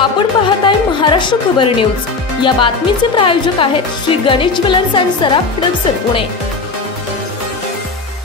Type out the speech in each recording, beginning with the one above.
आपण पाहताय महाराष्ट्र खबर न्यूज। या बातमीचे प्रायोजक आहेत Shri Ganesh jewellers and Saraf production Pune.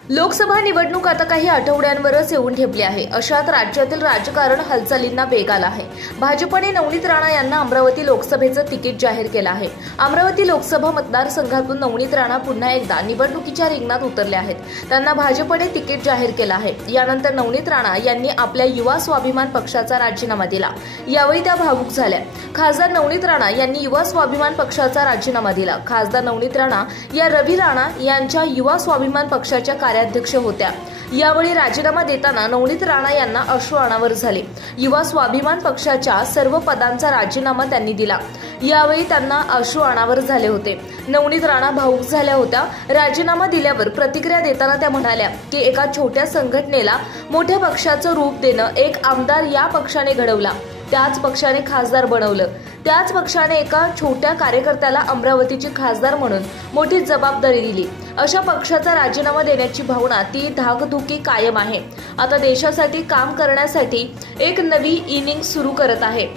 Lok Sabha निवडणूक आता काही आठवड्यांवरच येऊन ठेपली आहे। अशात राज्यातील राजकारण हालचालींना वेग आला आहे। भाजपने नवनीत राणा यांना अमरावती लोकसभेचं तिकीट जाहीर केलं आहे। अमरावती लोकसभा मतदारसंघातून नवनीत राणा पुन्हा एकदा निवडणुकीच्या रिंगणात उतरले आहेत। त्यांना भाजपने तिकीट जाहीर केलं आहे। यानंतर नवनीत राणा यांनी आपल्या युवा स्वाभिमान पक्षाचा राजीनामा दिला। यावेळी त्या भावुक झाल्या। खासदार नवनीत राणा यांनी युवा स्वाभिमान पक्षाचा राजीनामा दिला। खासदार नवनीत राणा या रवी राणा यांच्या युवा स्वाभिमान पक्षाच्या अध्यक्ष होत्या। यावेळी राजीनामा देताना नवनीत राणा यांना अश्रू अनावर झाले। युवा स्वाभिमान पक्षाच्या सर्व पदांचा राजीनामा त्यांनी दिला। यावेळी त्यांना अश्रू अनावर झाले होते। नवनीत राणा भावुक झाल्या होत्या। राजीनामा दिल्यावर प्रतिक्रिया देताना त्या म्हणाल्या की एका छोट्या संघटनेला मोठ्या पक्षाचं रूप देणं एक आमदार या पक्षाने घडवला, त्याच पक्षाने खासदार बनवलं, त्याच पक्षाने एका छोट्या कार्यकर्त्याला अमरावतीची खासदार म्हणून मोठी जबाबदारी दिली। अशा पक्षाचा राजीनामा देण्याची भावना ती धाकधुकी कायम आहे। आता देशासाठी काम करण्यासाठी एक नवी इनिंग सुरू करत आहे।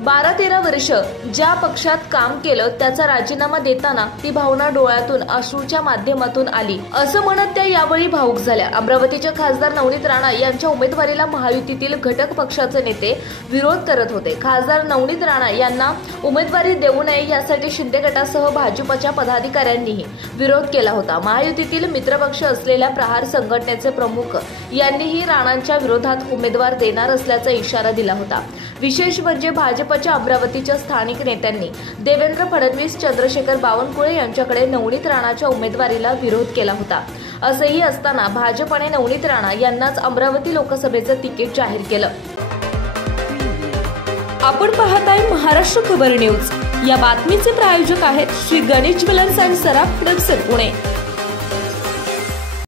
12-13 वर्ष ज्या पक्षात काम केलं त्याचा राजीनामा देताना ती भावना डोळ्यातून अश्रूच्या माध्यमातून आली, असं म्हणत त्या यावेळी भावुक झाल्या। अमरावतीच्या खासदार नवनीत राणा यांच्या उमेदवारीला महायुतीतील घटक पक्षाचे नेते विरोध करत होते। खासदार नवनीत राणा यांना उमेदवारी देऊ नये यासाठी शिंदे गटासह भाजपच्या पदाधिकाऱ्यांनीही विरोध केला होता। महायुतीतील मित्रपक्ष असलेल्या प्रहार संघटनेचे प्रमुख यांनीही राणांच्या विरोधात उमेदवार देणार असल्याचा इशारा दिला होता। विशेष म्हणजे भाजपच्या अमरावतीच्या स्थानिक नेत्यांनी देवेंद्र फडणवीस, चंद्रशेखर बावनकुळे यांच्याकडे नवनीत राणाच्या उमेदवारीला विरोध केला होता। असेही असताना भाजपने नवनीत राणा यांनाच अमरावती लोकसभेचं तिकीट जाहीर केलं। आपण पाहताय महाराष्ट्र खबर न्यूज। या बातमीचे प्रायोजक आहेत Shri Ganesh jewellers and Saraf production Pune.